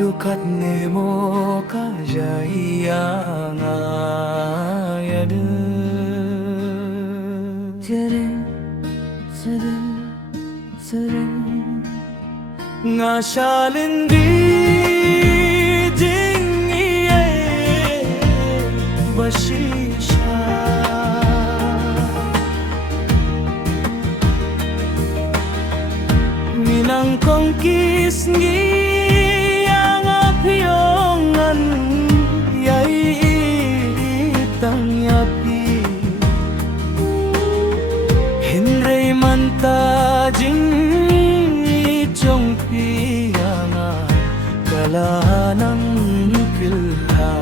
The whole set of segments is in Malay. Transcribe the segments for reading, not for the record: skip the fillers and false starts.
dukat nemo kajayanga yadu Sering, sering, sering Ngasalin di dingiye basisha Minang kongkis ngiyang apiyongan yai itang yapi Hinray manta jing itong piyanga kalanang pilha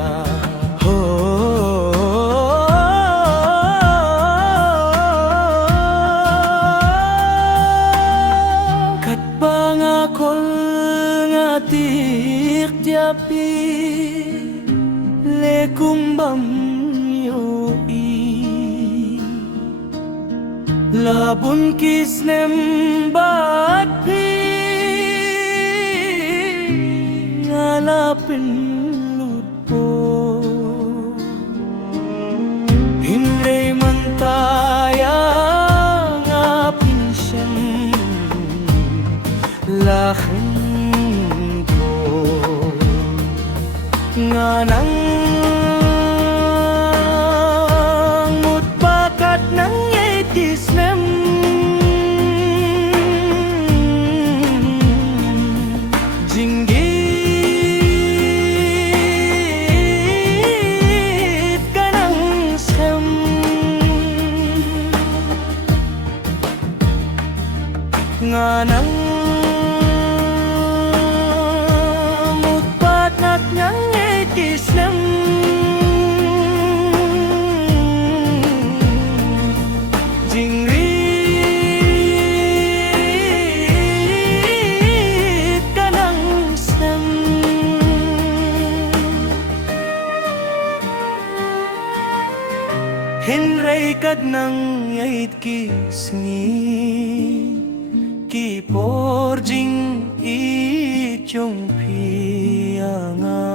Tiapi le kumbang yoi labun kisnem bat pi ngalapin lupo hinday mantaya ngapin siyang laking nga nang mutbakat ng etisnem jinggit ka ng sem nga nang mutbakat ng Islam jingrit ka ng Islam Hinray kad ng yait kisngi kiporjing ityong piyanga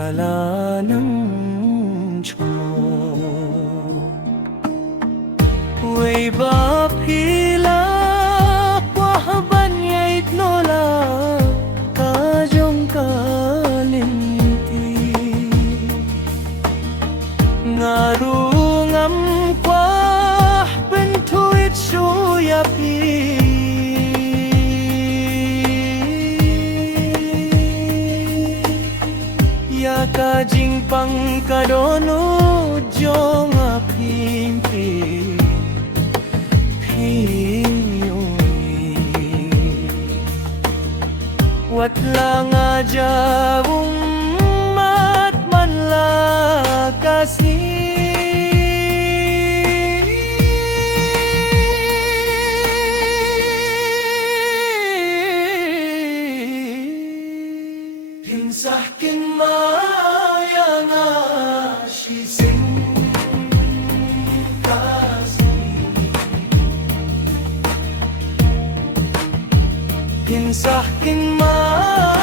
kalanang cho way ba pila pahaban yait nola kajong kalinti ngarungam kwah bentuit suyapi kajing pangkadono jong apimpi piyoy wat lang aja umat man la kasih Pinsahkin mayang asising kasih Pinsahkin mayang